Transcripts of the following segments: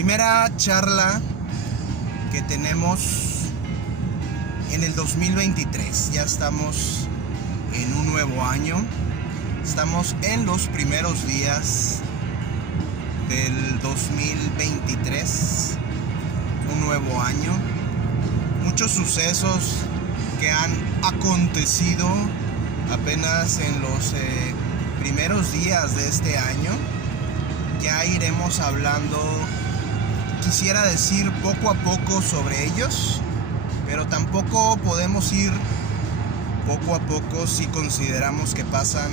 Primera charla que tenemos en el 2023. Ya estamos en un nuevo año. Estamos en los primeros días del 2023. Un nuevo año. Muchos sucesos que han acontecido apenas en los primeros días de este año. Ya iremos hablando, quisiera decir poco a poco sobre ellos, pero tampoco podemos ir poco a poco si consideramos que pasan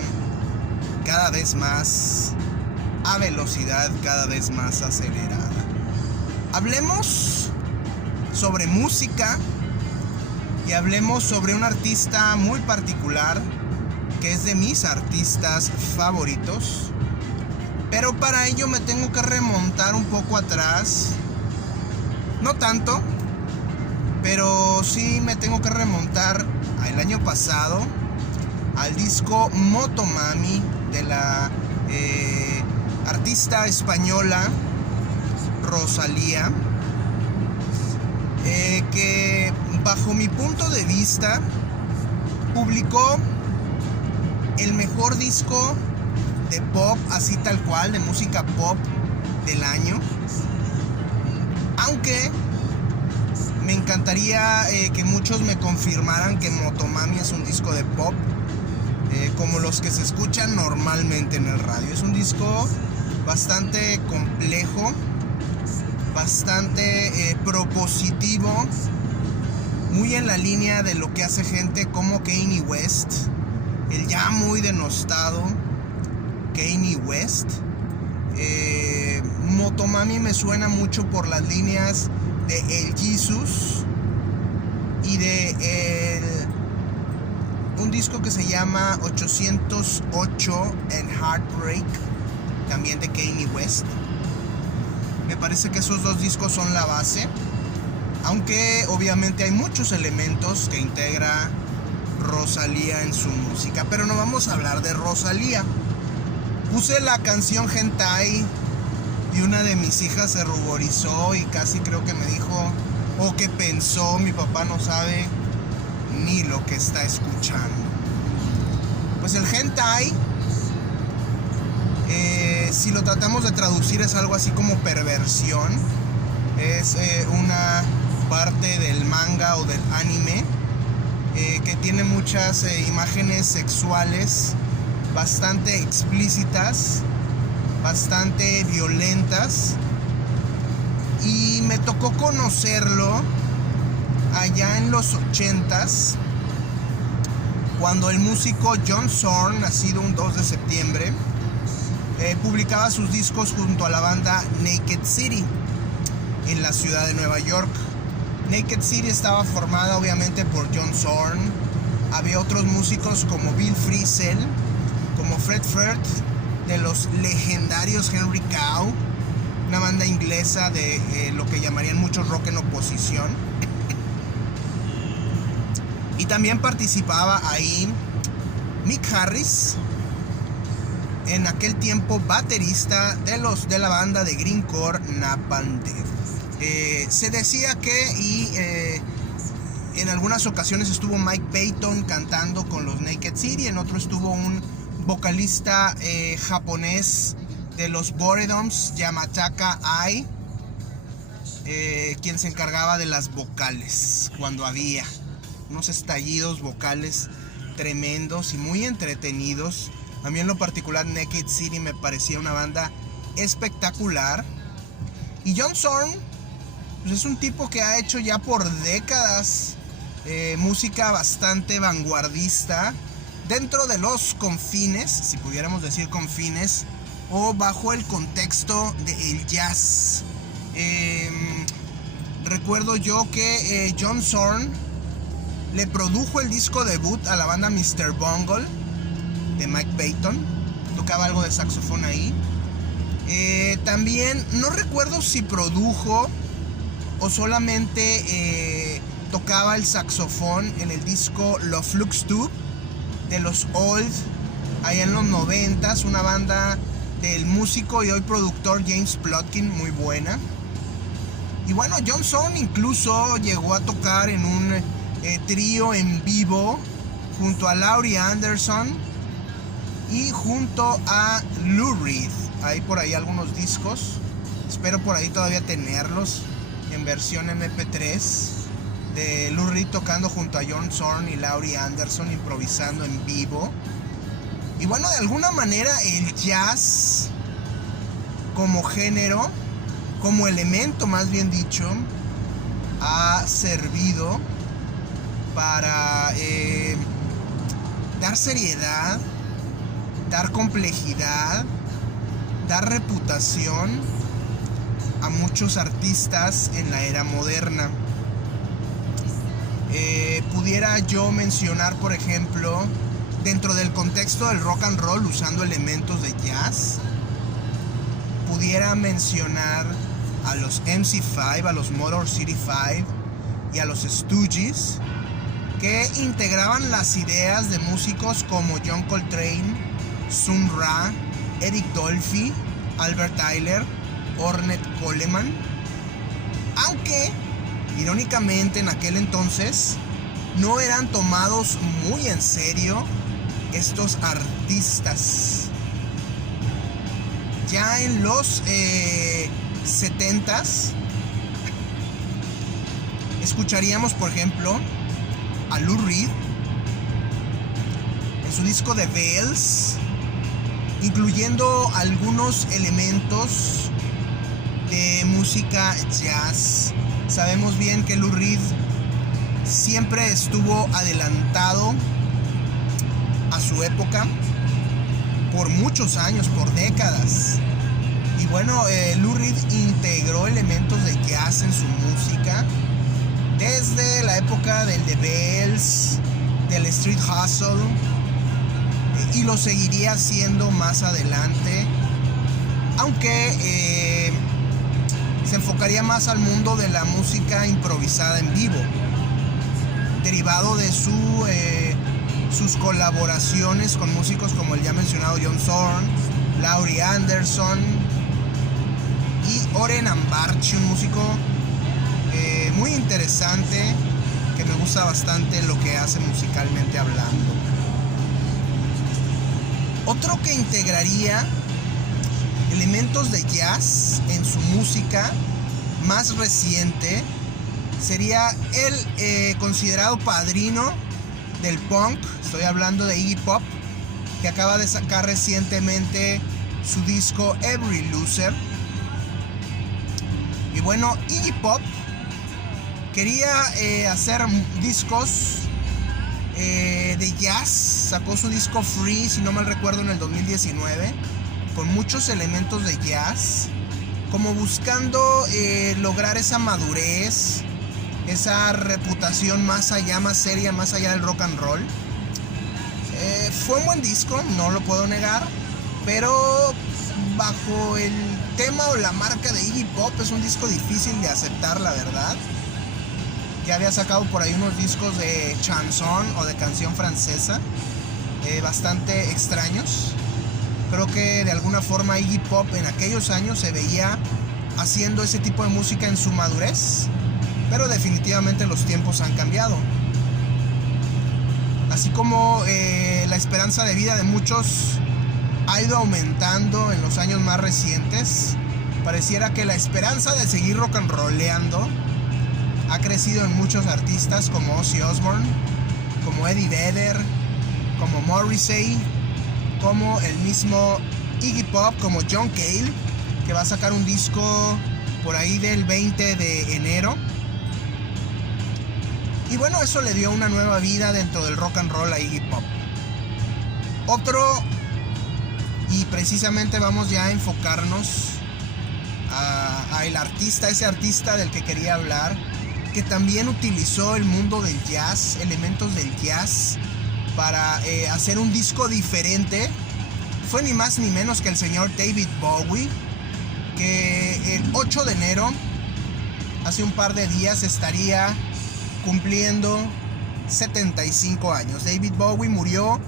cada vez más a velocidad cada vez más acelerada. Hablemos sobre música y hablemos sobre un artista muy particular que es de mis artistas favoritos. Pero para ello me tengo que remontar un poco atrás. No tanto, pero sí me tengo que remontar al año pasado, al disco Motomami de la artista española Rosalía, que bajo mi punto de vista publicó el mejor disco de pop, así tal cual, de música pop del año. Aunque me encantaría que muchos me confirmaran que Motomami es un disco de pop, como los que se escuchan normalmente en el radio. Es un disco bastante complejo, bastante propositivo, muy en la línea de lo que hace gente como Kanye West, el ya muy denostado Kanye West. Motomami me suena mucho por las líneas de El Jesus y de un disco que se llama 808 and Heartbreak, también de Kanye West. Me parece que esos dos discos son la base, aunque obviamente hay muchos elementos que integra Rosalía en su música, pero no vamos a hablar de Rosalía. Puse la canción Hentai y una de mis hijas se ruborizó y casi creo que me dijo, o que pensó, mi papá no sabe ni lo que está escuchando. Pues el Hentai, si lo tratamos de traducir, es algo así como perversión. Es una parte del manga o del anime que tiene muchas imágenes sexuales bastante explícitas, bastante violentas, y me tocó conocerlo allá en los 80s, cuando el músico John Zorn, nacido un 2 de septiembre, publicaba sus discos junto a la banda Naked City en la ciudad de Nueva York. Naked City estaba formada obviamente por John Zorn. Había otros músicos como Bill Frisell, como Fred Firth, de los legendarios Henry Cow, una banda inglesa de lo que llamarían muchos rock en oposición. Y también participaba ahí Mick Harris, en aquel tiempo baterista de la banda de grindcore Napalm Death. Se decía que en algunas ocasiones estuvo Mike Patton cantando con los Naked City, en otro estuvo un vocalista japonés de los Boredoms, Yamataka Ai, quien se encargaba de las vocales cuando había unos estallidos vocales tremendos y muy entretenidos. A mí en lo particular Naked City me parecía una banda espectacular. Y John Zorn, pues es un tipo que ha hecho ya por décadas música bastante vanguardista dentro de los confines, si pudiéramos decir confines, o bajo el contexto del jazz. Recuerdo yo que John Zorn le produjo el disco debut a la banda Mr. Bungle de Mike Patton. Tocaba algo de saxofón ahí. También no recuerdo si produjo o solamente tocaba el saxofón en el disco Lo Flux Tube de los Old, allá en los 90s, una banda del músico y hoy productor James Plotkin, muy buena. Y bueno, John Zorn incluso llegó a tocar en un trío en vivo junto a Laurie Anderson y junto a Lou Reed. Hay por ahí algunos discos, espero por ahí todavía tenerlos en versión MP3, de Lou Reed tocando junto a John Zorn y Laurie Anderson, improvisando en vivo. Y bueno, de alguna manera el jazz como género, como elemento más bien dicho, ha servido para dar seriedad, dar complejidad, dar reputación a muchos artistas en la era moderna. Pudiera yo mencionar, por ejemplo, dentro del contexto del rock and roll, usando elementos de jazz, pudiera mencionar a los MC5, a los Motor City 5 y a los Stooges, que integraban las ideas de músicos como John Coltrane, Sun Ra, Eric Dolphy, Albert Tyler, Ornette Coleman. Aunque, irónicamente, en aquel entonces no eran tomados muy en serio estos artistas. Ya en los 70s escucharíamos, por ejemplo, a Lou Reed en su disco The Bells, incluyendo algunos elementos de música jazz. Sabemos bien que Lou Reed siempre estuvo adelantado a su época por muchos años, por décadas. Y bueno, Lou Reed integró elementos de jazz en su música desde la época del The Bells, del Street Hustle, y lo seguiría haciendo más adelante, aunque se enfocaría más al mundo de la música improvisada en vivo, derivado de sus colaboraciones con músicos como el ya mencionado John Zorn, Laurie Anderson y Oren Ambarchi, un músico muy interesante, que me gusta bastante lo que hace musicalmente hablando. Otro que integraría elementos de jazz en su música más reciente sería el considerado padrino del punk. Estoy hablando de Iggy Pop, que acaba de sacar recientemente su disco Every Loser. Y bueno, Iggy Pop quería hacer discos de jazz. Sacó su disco Free, si no mal recuerdo, en el 2019, con muchos elementos de jazz, como buscando lograr esa madurez, esa reputación más allá, más seria, más allá del rock and roll. Fue un buen disco, no lo puedo negar, pero bajo el tema o la marca de Iggy Pop es un disco difícil de aceptar, la verdad. Ya había sacado por ahí unos discos de chanson o de canción francesa, bastante extraños. Creo que de alguna forma Iggy Pop en aquellos años se veía haciendo ese tipo de música en su madurez, pero definitivamente los tiempos han cambiado. Así como la esperanza de vida de muchos ha ido aumentando en los años más recientes, pareciera que la esperanza de seguir rock and rolleando ha crecido en muchos artistas como Ozzy Osbourne, como Eddie Vedder, como Morrissey, como el mismo Iggy Pop, como John Cale, que va a sacar un disco por ahí del 20 de enero. Y bueno, eso le dio una nueva vida dentro del rock and roll a Iggy Pop. Otro, y precisamente vamos ya a enfocarnos a el artista, ese artista del que quería hablar, que también utilizó el mundo del jazz, elementos del jazz, para hacer un disco diferente. Fue ni más ni menos que el señor David Bowie, que el 8 de enero, hace un par de días, estaría cumpliendo 75 años. David Bowie murió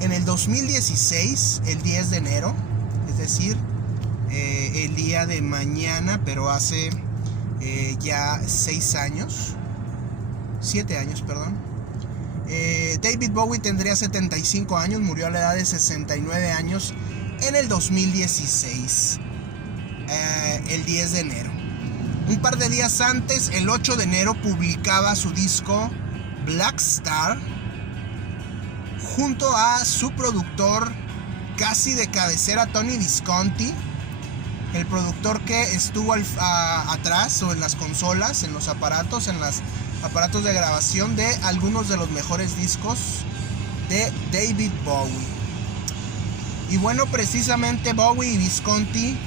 en el 2016, el 10 de enero, es decir, el día de mañana, pero hace ya 7 años, perdón. David Bowie tendría 75 años, murió a la edad de 69 años en el 2016, el 10 de enero. Un par de días antes, el 8 de enero, publicaba su disco Black Star junto a su productor casi de cabecera, Tony Visconti, el productor que estuvo atrás o en las consolas, en los aparatos de grabación de algunos de los mejores discos de David Bowie. Y bueno, precisamente Bowie y Visconti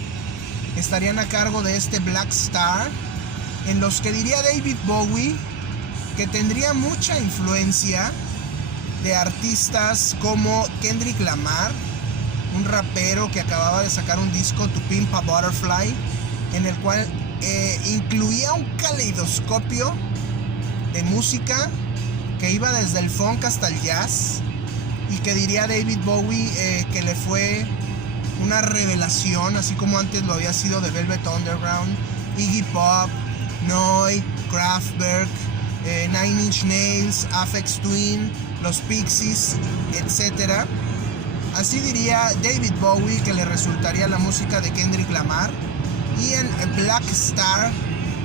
estarían a cargo de este Black Star, en los que diría David Bowie que tendría mucha influencia de artistas como Kendrick Lamar, un rapero que acababa de sacar un disco, To Pimp a Butterfly, en el cual incluía un caleidoscopio de música que iba desde el funk hasta el jazz, y que diría David Bowie que le fue una revelación, así como antes lo había sido The Velvet Underground, Iggy Pop, Neu!, Kraftwerk, Nine Inch Nails, Aphex Twin, los Pixies, etc. Así diría David Bowie que le resultaría la música de Kendrick Lamar. Y en Black Star,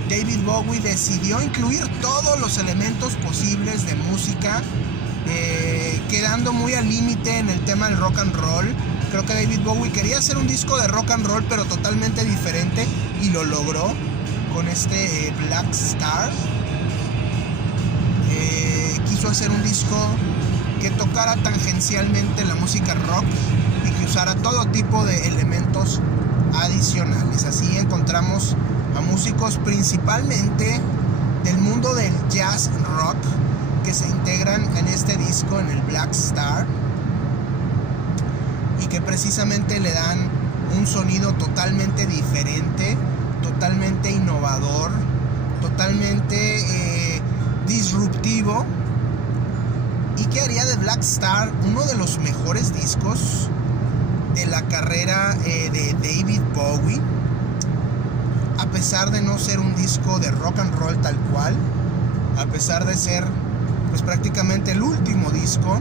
David Bowie decidió incluir todos los elementos posibles de música, quedando muy al límite en el tema del rock and roll. Creo que David Bowie quería hacer un disco de rock and roll, pero totalmente diferente, y lo logró con este Black Star. Quiso hacer un disco que tocara tangencialmente la música rock y que usara todo tipo de elementos adicionales. Así encontramos a músicos principalmente del mundo del jazz rock que se integran en este disco, en el Black Star, y que precisamente le dan un sonido totalmente diferente, totalmente innovador, totalmente disruptivo, y que haría de Black Star uno de los mejores discos de la carrera de David Bowie, a pesar de no ser un disco de rock and roll tal cual, a pesar de ser pues prácticamente el último disco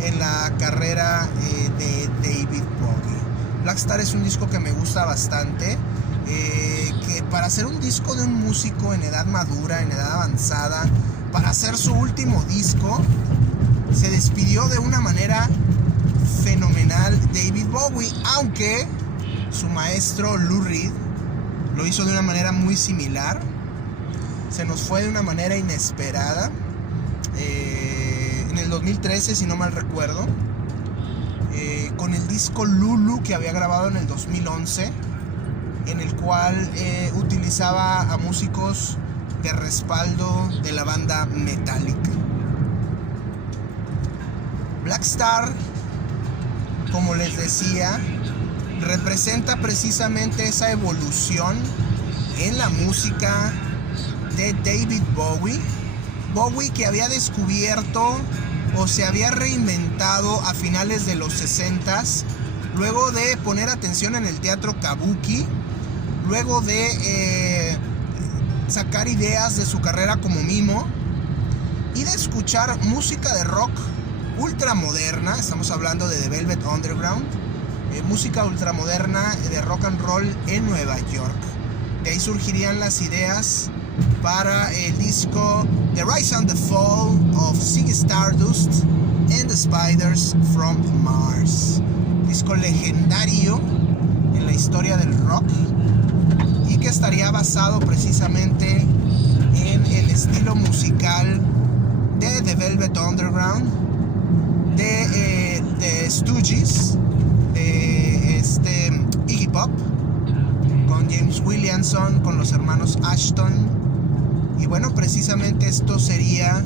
en la carrera de David Bowie. Black Star es un disco que me gusta bastante, que para hacer un disco de un músico en edad madura, en edad avanzada, para hacer su último disco, se despidió de una manera fenomenal David Bowie, aunque su maestro Lou Reed lo hizo de una manera muy similar. Se nos fue de una manera inesperada en el 2013, si no mal recuerdo, con el disco Lulu que había grabado en el 2011, en el cual utilizaba a músicos de respaldo de la banda Metallica. Black Star, como les decía, representa precisamente esa evolución en la música de David Bowie. Bowie, que había descubierto o se había reinventado a finales de los 60s, luego de poner atención en el teatro kabuki, luego de sacar ideas de su carrera como mimo y de escuchar música de rock ultramoderna. Estamos hablando de The Velvet Underground, música ultramoderna de rock and roll en Nueva York. De ahí surgirían las ideas para el disco The Rise and the Fall of Ziggy Stardust and the Spiders from Mars, disco legendario en la historia del rock y que estaría basado precisamente en el estilo musical de The Velvet Underground, de Stooges, de Iggy Pop, con James Williamson, con los hermanos Ashton. Y bueno, precisamente esto sería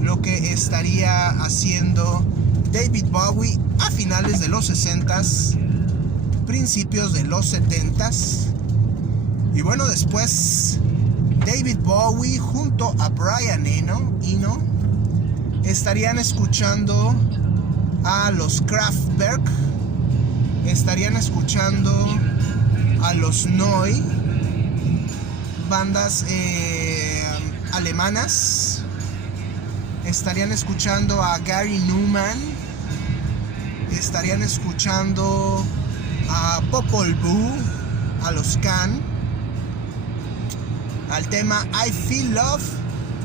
lo que estaría haciendo David Bowie a finales de los 60s, principios de los 70s. Y bueno, después David Bowie junto a Brian Eno estarían escuchando a los Kraftwerk, estarían escuchando a los Neu!, bandas alemanas. Estarían escuchando a Gary Numan. Estarían escuchando a Popol Vuh, a los Can, al tema I Feel Love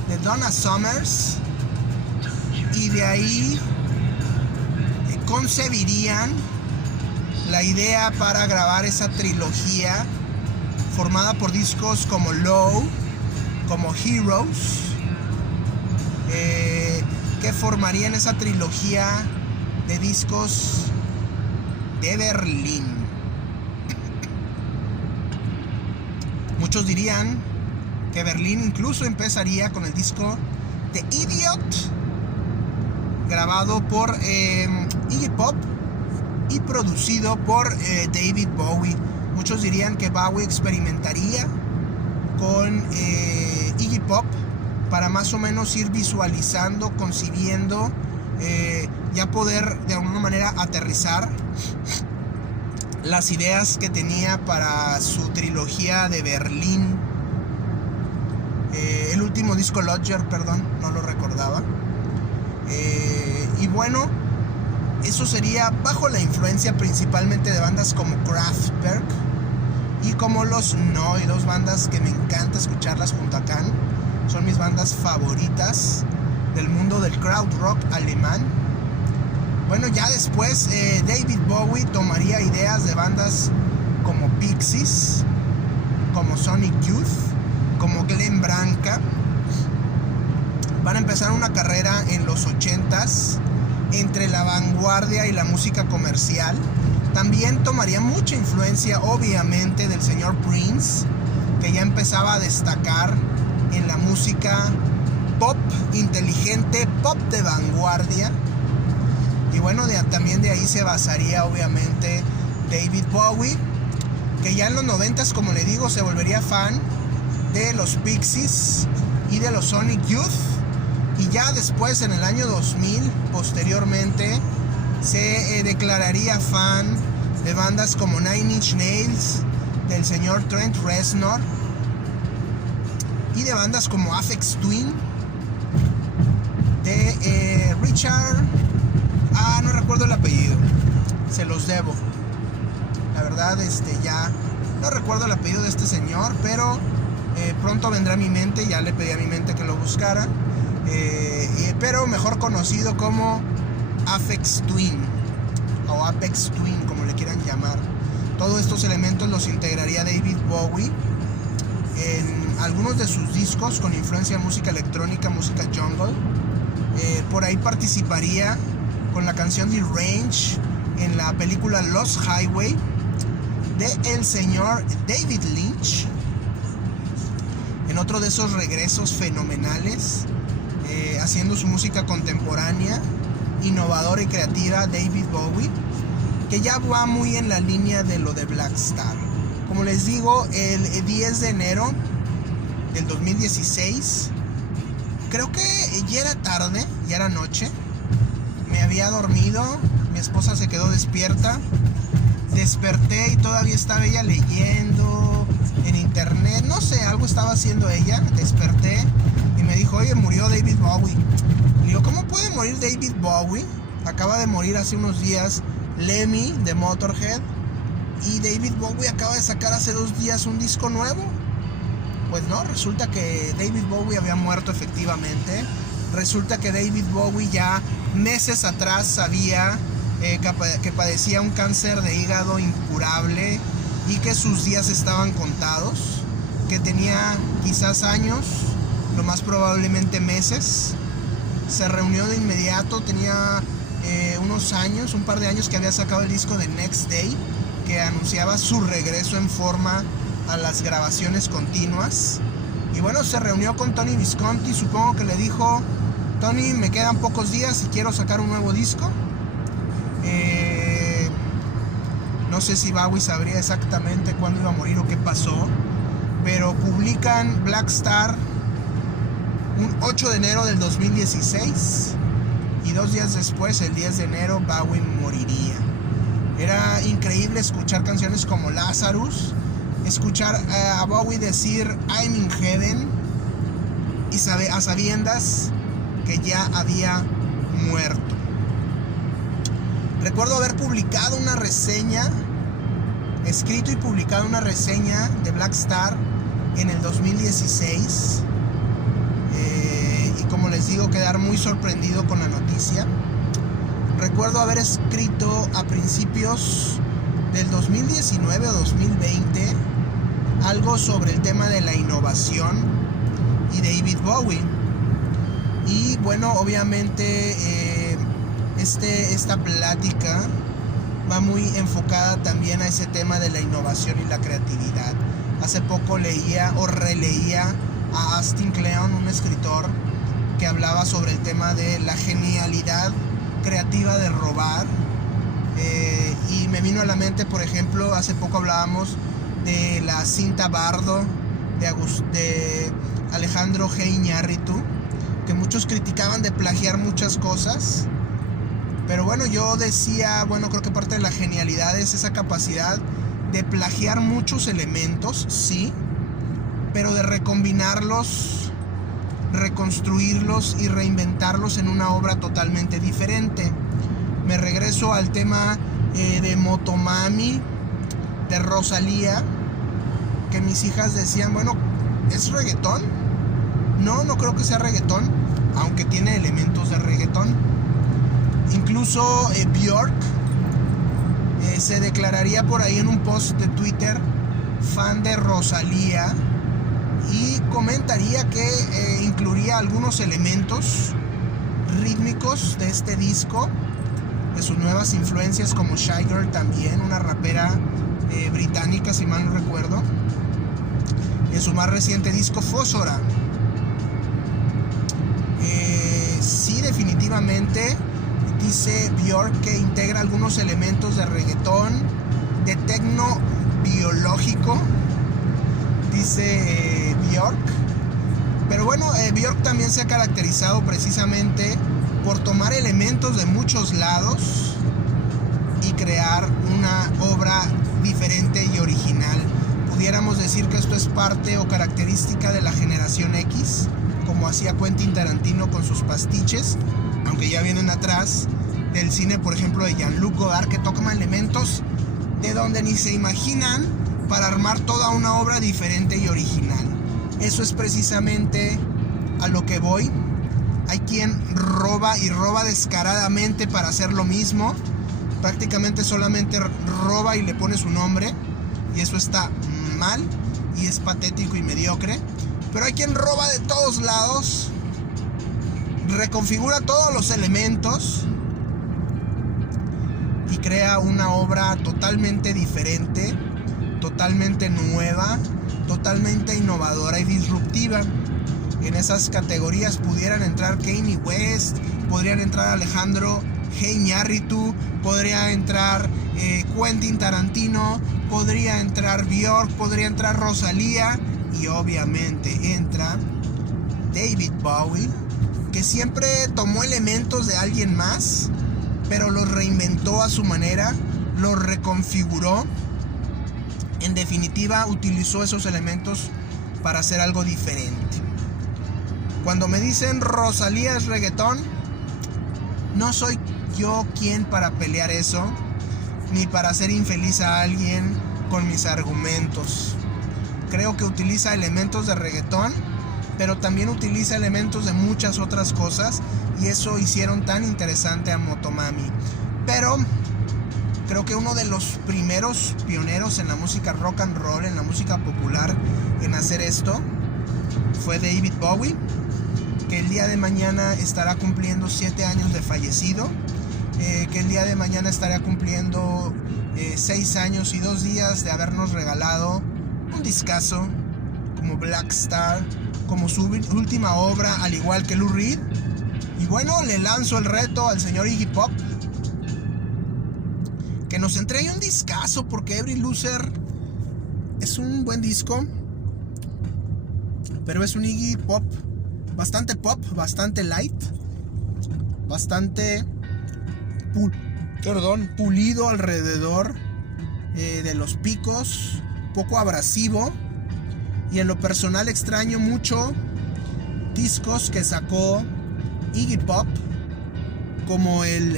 de Donna Summers, y de ahí concebirían la idea para grabar esa trilogía formada por discos como Low, como Heroes, que formarían esa trilogía de discos de Berlín. Muchos dirían que Berlín incluso empezaría con el disco The Idiot, grabado por Iggy Pop y producido por David Bowie. Muchos dirían que Bowie experimentaría con Iggy Pop para más o menos ir visualizando, concibiendo, ya poder de alguna manera aterrizar las ideas que tenía para su trilogía de Berlín. El último disco Lodger, perdón, no lo recordaba. Y bueno, eso sería bajo la influencia principalmente de bandas como Kraftwerk y como los Noi, dos bandas que me encanta escucharlas junto a Can. Son mis bandas favoritas del mundo del crowd rock alemán. Bueno, ya después David Bowie tomaría ideas de bandas como Pixies, como Sonic Youth, como Glenn Branca. Van a empezar una carrera en los 80s entre la vanguardia y la música comercial. También tomaría mucha influencia, obviamente, del señor Prince, que ya empezaba a destacar en la música pop inteligente, pop de vanguardia. Y bueno, también de ahí se basaría, obviamente, David Bowie, que ya en los 90s, como le digo, se volvería fan de los Pixies y de los Sonic Youth. Y ya después, en el año 2000, posteriormente, se declararía fan de bandas como Nine Inch Nails, del señor Trent Reznor, y de bandas como Aphex Twin, de Richard... no recuerdo el apellido, se los debo. La verdad, ya no recuerdo el apellido de este señor, pero pronto vendrá a mi mente. Ya le pedí a mi mente que lo buscara. Pero mejor conocido como Aphex Twin o Apex Twin, como le quieran llamar. Todos estos elementos los integraría David Bowie en algunos de sus discos con influencia de música electrónica, música jungle. Por ahí participaría con la canción The Range en la película Lost Highway de el señor David Lynch. En otro de esos regresos fenomenales, haciendo su música contemporánea, innovadora y creativa, David Bowie, que ya va muy en la línea de lo de Black Star. Como les digo, el 10 de enero del 2016, creo que ya era tarde, ya era noche, me había dormido, mi esposa se quedó despierta, desperté y todavía estaba ella leyendo en internet, no sé, algo estaba haciendo ella. Desperté y me dijo: oye, murió David Bowie. Le digo: ¿cómo puede morir David Bowie? Acaba de morir hace unos días Lemmy de Motorhead, y David Bowie acaba de sacar hace 2 días un disco nuevo. Pues no, resulta que David Bowie había muerto efectivamente. Resulta que David Bowie ya meses atrás sabía que padecía un cáncer de hígado incurable y que sus días estaban contados, que tenía quizás años, lo más probablemente meses. Se reunió de inmediato, tenía unos años, un par de años, que había sacado el disco de Next Day, que anunciaba su regreso en forma a las grabaciones continuas. Y bueno, se reunió con Tony Visconti, supongo que le dijo: Tony, me quedan pocos días y quiero sacar un nuevo disco. No sé si Bowie sabría exactamente cuándo iba a morir o qué pasó, pero publican Black Star un 8 de enero del 2016, y 2 días después, el 10 de enero, Bowie moriría. Era increíble escuchar canciones como Lazarus, escuchar a Bowie decir I'm in heaven y a sabiendas que ya había muerto. Recuerdo haber publicado una reseña, escrito y publicado una reseña de Black Star en el 2016, y como les digo, quedar muy sorprendido con la noticia. Recuerdo haber escrito a principios del 2019 o 2020 algo sobre el tema de la innovación y David Bowie. Y bueno, obviamente esta plática va muy enfocada también a ese tema de la innovación y la creatividad. Hace poco leía o releía a Austin Kleon, un escritor que hablaba sobre el tema de la genialidad creativa de robar, y me vino a la mente, por ejemplo, hace poco hablábamos de la cinta Bardo de Alejandro G. Iñárritu, que muchos criticaban de plagiar muchas cosas, pero bueno, yo decía, bueno, creo que parte de la genialidad es esa capacidad de plagiar muchos elementos, sí, pero de recombinarlos, reconstruirlos y reinventarlos en una obra totalmente diferente. Me regreso al tema de Motomami, de Rosalía, que mis hijas decían, bueno, ¿es reggaetón? No creo que sea reggaetón, aunque tiene elementos de reggaetón. Incluso Björk se declararía por ahí en un post de Twitter fan de Rosalía y comentaría que incluiría algunos elementos rítmicos de este disco, de sus nuevas influencias, como Shy Girl también, una rapera británica, si mal no recuerdo, en su más reciente disco Fósfora. Sí, definitivamente dice Björk que integra algunos elementos de reggaetón, de tecno biológico, dice Björk. Pero bueno, Björk también se ha caracterizado precisamente por tomar elementos de muchos lados y crear una obra diferente y original. Pudiéramos decir que esto es parte o característica de la generación X, como hacía Quentin Tarantino con sus pastiches, aunque ya vienen atrás del cine, por ejemplo, de Jean-Luc Godard, que toma elementos de donde ni se imaginan para armar toda una obra diferente y original. Eso es precisamente a lo que voy. Hay quien roba y roba descaradamente para hacer lo mismo. Prácticamente solamente roba y le pone su nombre, y eso está mal y es patético y mediocre. Pero hay quien roba de todos lados, reconfigura todos los elementos y crea una obra totalmente diferente, totalmente nueva, totalmente innovadora y disruptiva. En esas categorías pudieran entrar Kanye West, podrían entrar Alejandro G. Iñárritu, podría entrar Quentin Tarantino, podría entrar Björk, podría entrar Rosalía, y obviamente entra David Bowie, que siempre tomó elementos de alguien más, pero los reinventó a su manera, los reconfiguró. En definitiva, utilizó esos elementos para hacer algo diferente. Cuando me dicen Rosalía es reggaetón, no soy yo quien para pelear eso, ni para hacer infeliz a alguien con mis argumentos. Creo que utiliza elementos de reggaetón, pero también utiliza elementos de muchas otras cosas, y eso hicieron tan interesante a Motomami. Pero creo que uno de los primeros pioneros en la música rock and roll, en la música popular, en hacer esto fue David Bowie, que el día de mañana estará cumpliendo 7 años de fallecido, que el día de mañana estará cumpliendo 6 años y 2 días de habernos regalado un discazo como Black Star, como su última obra, al igual que Lou Reed. Y bueno, le lanzo el reto al señor Iggy Pop que nos entregue un discazo, porque Every Loser es un buen disco, pero es un Iggy Pop, bastante light, bastante pulido alrededor de los picos, poco abrasivo, y en lo personal extraño mucho discos que sacó Iggy Pop, como el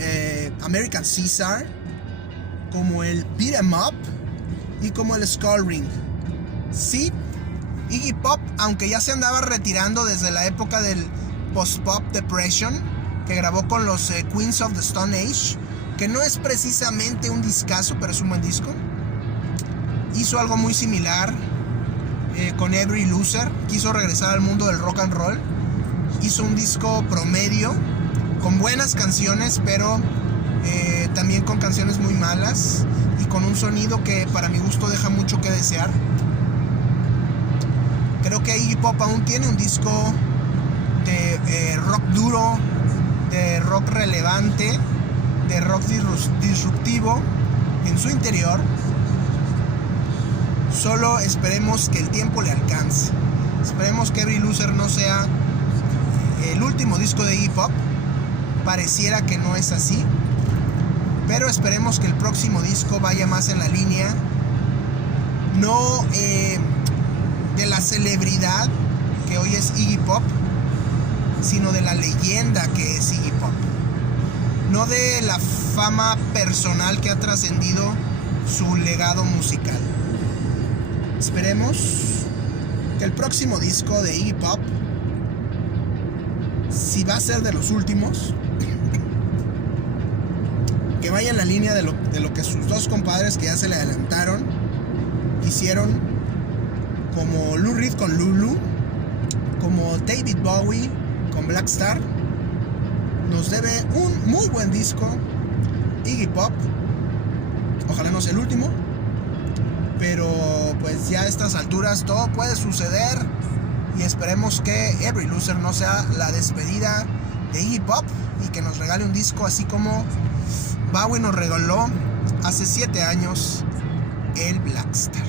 American Caesar, como el Beat 'Em Up y como el Skull Ring. Sí, Iggy Pop, aunque ya se andaba retirando desde la época del Post-Pop Depression, que grabó con los Queens of the Stone Age, que no es precisamente un discazo, pero es un buen disco. Hizo algo muy similar con Every Loser. Quiso regresar al mundo del rock and roll. Hizo un disco promedio, con buenas canciones, pero también con canciones muy malas y con un sonido que para mi gusto deja mucho que desear. Creo que Iggy Pop aún tiene un disco de rock duro, de rock relevante, de rock disruptivo en su interior. Solo esperemos que el tiempo le alcance. Esperemos que Every Loser no sea el último disco de Iggy Pop. Pareciera que no es así, pero esperemos que el próximo disco vaya más en la línea, no de la celebridad que hoy es Iggy Pop, sino de la leyenda que es Iggy Pop. No de la fama personal que ha trascendido su legado musical. Esperemos que el próximo disco de Iggy Pop, si va a ser de los últimos, que vaya en la línea de lo que sus dos compadres que ya se le adelantaron hicieron, como Lou Reed con Lulu, como David Bowie con Black Star. Nos debe un muy buen disco Iggy Pop. Ojalá no sea el último, pero pues ya a estas alturas todo puede suceder, y esperemos que Every Loser no sea la despedida de Iggy Pop y que nos regale un disco así como Bowie nos regaló hace 7 años el Black Star.